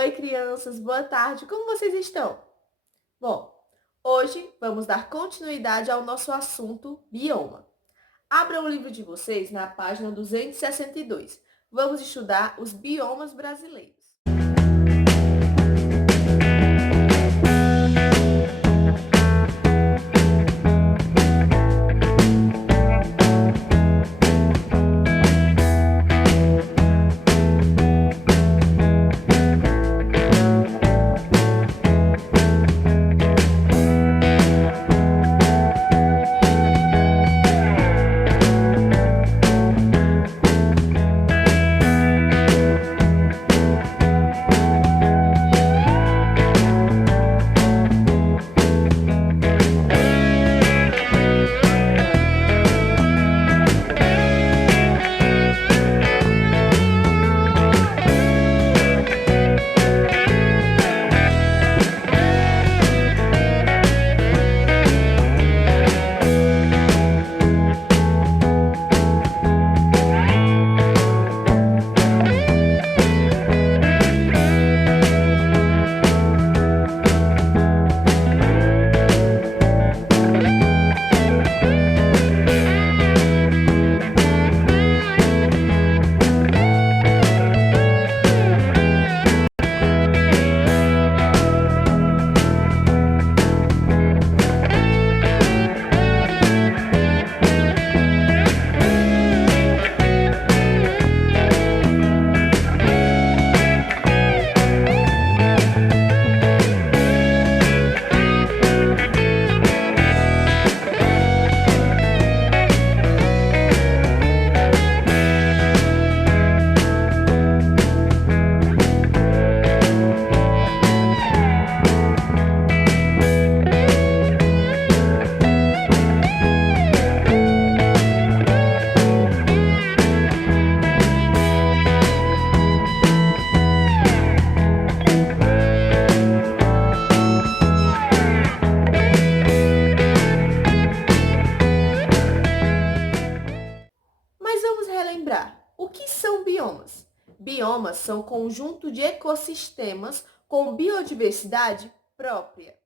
Oi, crianças, boa tarde, como vocês estão? Bom, hoje vamos dar continuidade ao nosso assunto bioma. Abra o livro de vocês na página 262. Vamos estudar os biomas brasileiros. Mas vamos relembrar, o que são biomas? Biomas são conjunto de ecossistemas com biodiversidade própria.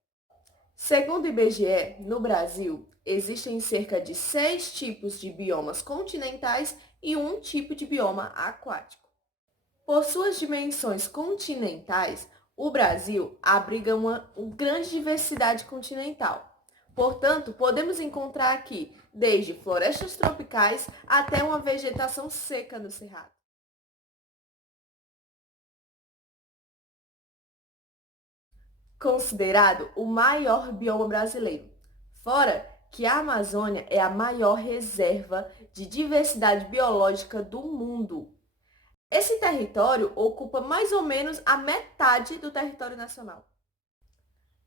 Segundo o IBGE, no Brasil, existem cerca de 6 tipos de biomas continentais e um tipo de bioma aquático. Por suas dimensões continentais, o Brasil abriga uma grande diversidade continental. Portanto, podemos encontrar aqui desde florestas tropicais até uma vegetação seca no cerrado. Considerado o maior bioma brasileiro, fora que a Amazônia é a maior reserva de diversidade biológica do mundo. Esse território ocupa mais ou menos a metade do território nacional.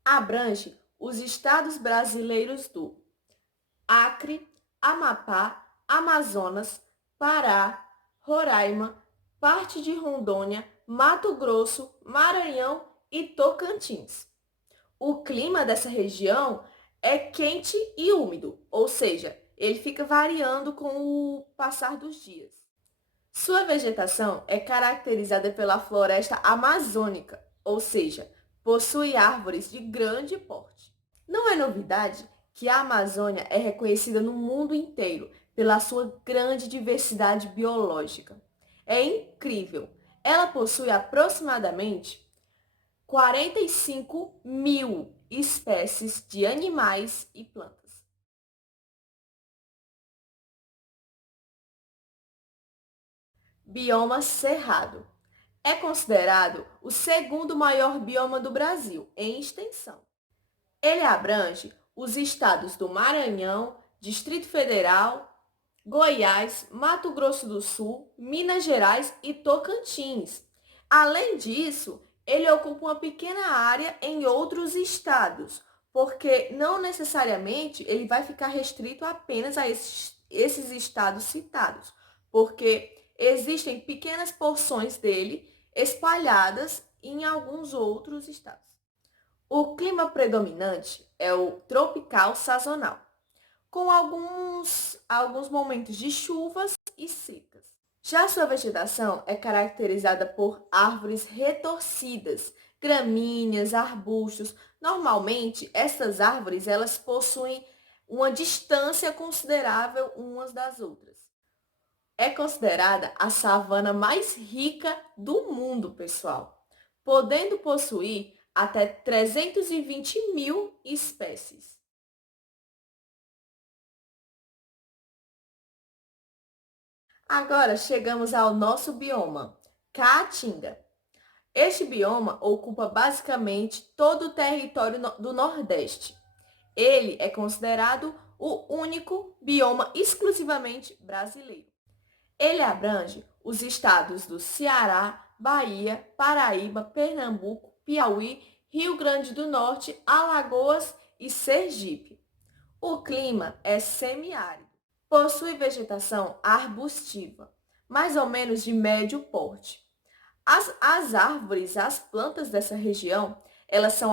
Abrange os estados brasileiros do Acre, Amapá, Amazonas, Pará, Roraima, parte de Rondônia, Mato Grosso, Maranhão e Tocantins. O clima dessa região é quente e úmido, ou seja, ele fica variando com o passar dos dias. Sua vegetação é caracterizada pela floresta amazônica, ou seja, possui árvores de grande porte. Não é novidade que a Amazônia é reconhecida no mundo inteiro pela sua grande diversidade biológica. É incrível! Ela possui aproximadamente 45 mil espécies de animais e plantas. Bioma Cerrado. É considerado o segundo maior bioma do Brasil em extensão. Ele abrange os estados do Maranhão, Distrito Federal, Goiás, Mato Grosso do Sul, Minas Gerais e Tocantins. Além disso, ele ocupa uma pequena área em outros estados, porque não necessariamente ele vai ficar restrito apenas a esses estados citados, porque existem pequenas porções dele espalhadas em alguns outros estados. O clima predominante é o tropical sazonal, com alguns momentos de chuvas e secas. Já sua vegetação é caracterizada por árvores retorcidas, gramíneas, arbustos. Normalmente, essas árvores elas possuem uma distância considerável umas das outras. É considerada a savana mais rica do mundo, pessoal, podendo possuir até 320 mil espécies. Agora chegamos ao nosso bioma, Caatinga. Este bioma ocupa basicamente todo o território do Nordeste. Ele é considerado o único bioma exclusivamente brasileiro. Ele abrange os estados do Ceará, Bahia, Paraíba, Pernambuco, Piauí, Rio Grande do Norte, Alagoas e Sergipe. O clima é semiárido. Possui vegetação arbustiva, mais ou menos de médio porte. As árvores, as plantas dessa região, elas são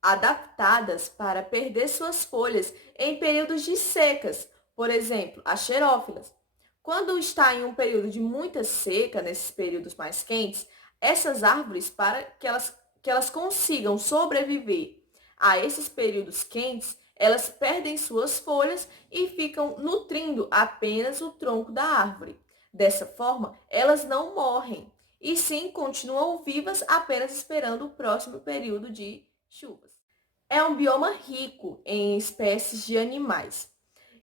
adaptadas para perder suas folhas em períodos de secas, por exemplo, as xerófilas. Quando está em um período de muita seca, nesses períodos mais quentes, essas árvores, para que elas consigam sobreviver a esses períodos quentes, elas perdem suas folhas e ficam nutrindo apenas o tronco da árvore. Dessa forma, elas não morrem, e sim continuam vivas apenas esperando o próximo período de chuvas. É um bioma rico em espécies de animais.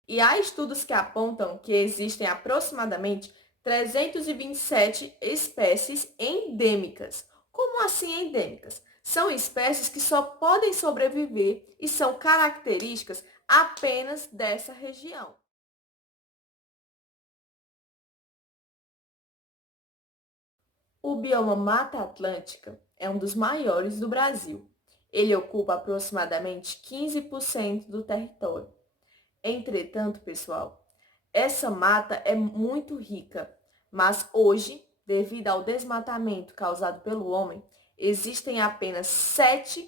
E há estudos que apontam que existem aproximadamente 327 espécies endêmicas. Como assim endêmicas? São espécies que só podem sobreviver e são características apenas dessa região. O bioma Mata Atlântica é um dos maiores do Brasil. Ele ocupa aproximadamente 15% do território. Entretanto, pessoal, essa mata é muito rica, mas hoje, devido ao desmatamento causado pelo homem, existem apenas 7%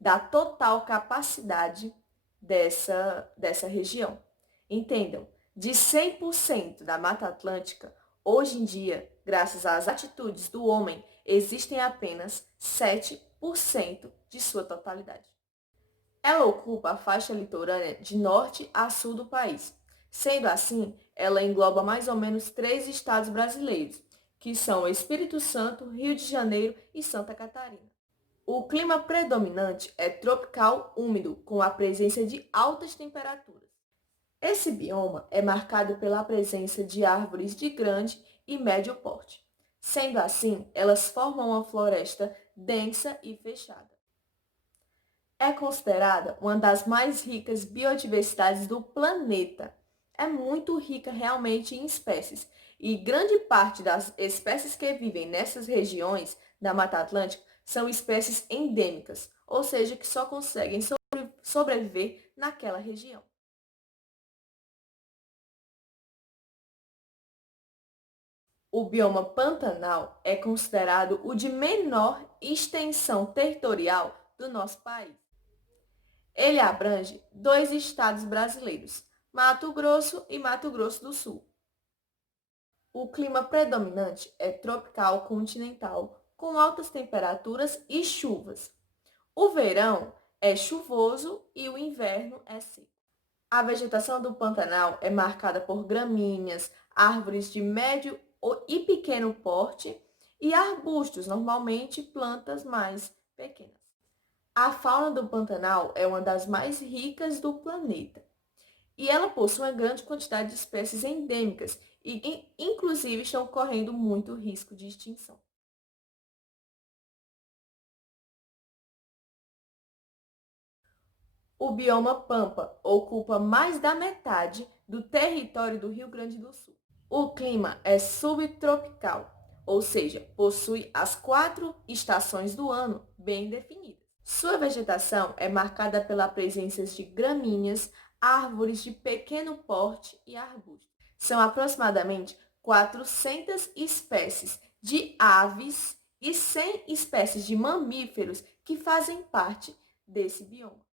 da total capacidade dessa região. Entendam, de 100% da Mata Atlântica, hoje em dia, graças às atitudes do homem, existem apenas 7% de sua totalidade. Ela ocupa a faixa litorânea de norte a sul do país. Sendo assim, ela engloba mais ou menos 3 estados brasileiros, que são Espírito Santo, Rio de Janeiro e Santa Catarina. O clima predominante é tropical úmido, com a presença de altas temperaturas. Esse bioma é marcado pela presença de árvores de grande e médio porte. Sendo assim, elas formam uma floresta densa e fechada. É considerada uma das mais ricas biodiversidades do planeta. É muito rica realmente em espécies. E grande parte das espécies que vivem nessas regiões da Mata Atlântica são espécies endêmicas, ou seja, que só conseguem sobreviver naquela região. O bioma Pantanal é considerado o de menor extensão territorial do nosso país. Ele abrange 2 estados brasileiros, Mato Grosso e Mato Grosso do Sul. O clima predominante é tropical continental, com altas temperaturas e chuvas. O verão é chuvoso e o inverno é seco. A vegetação do Pantanal é marcada por gramíneas, árvores de médio e pequeno porte e arbustos, normalmente plantas mais pequenas. A fauna do Pantanal é uma das mais ricas do planeta e ela possui uma grande quantidade de espécies endêmicas e, inclusive, estão correndo muito risco de extinção. O bioma Pampa ocupa mais da metade do território do Rio Grande do Sul. O clima é subtropical, ou seja, possui as 4 estações do ano bem definidas. Sua vegetação é marcada pela presença de gramíneas, árvores de pequeno porte e arbustos. São aproximadamente 400 espécies de aves e 100 espécies de mamíferos que fazem parte desse bioma.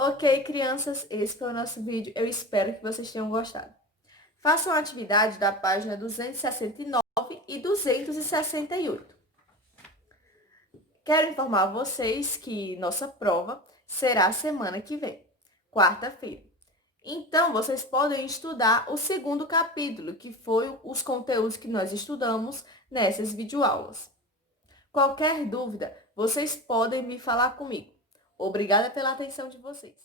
Ok, crianças, esse foi o nosso vídeo. Eu espero que vocês tenham gostado. Façam a atividade da página 269 e 268. Quero informar vocês que nossa prova será semana que vem, quarta-feira. Então, vocês podem estudar o segundo capítulo, que foi os conteúdos que nós estudamos nessas videoaulas. Qualquer dúvida, vocês podem me falar comigo. Obrigada pela atenção de vocês.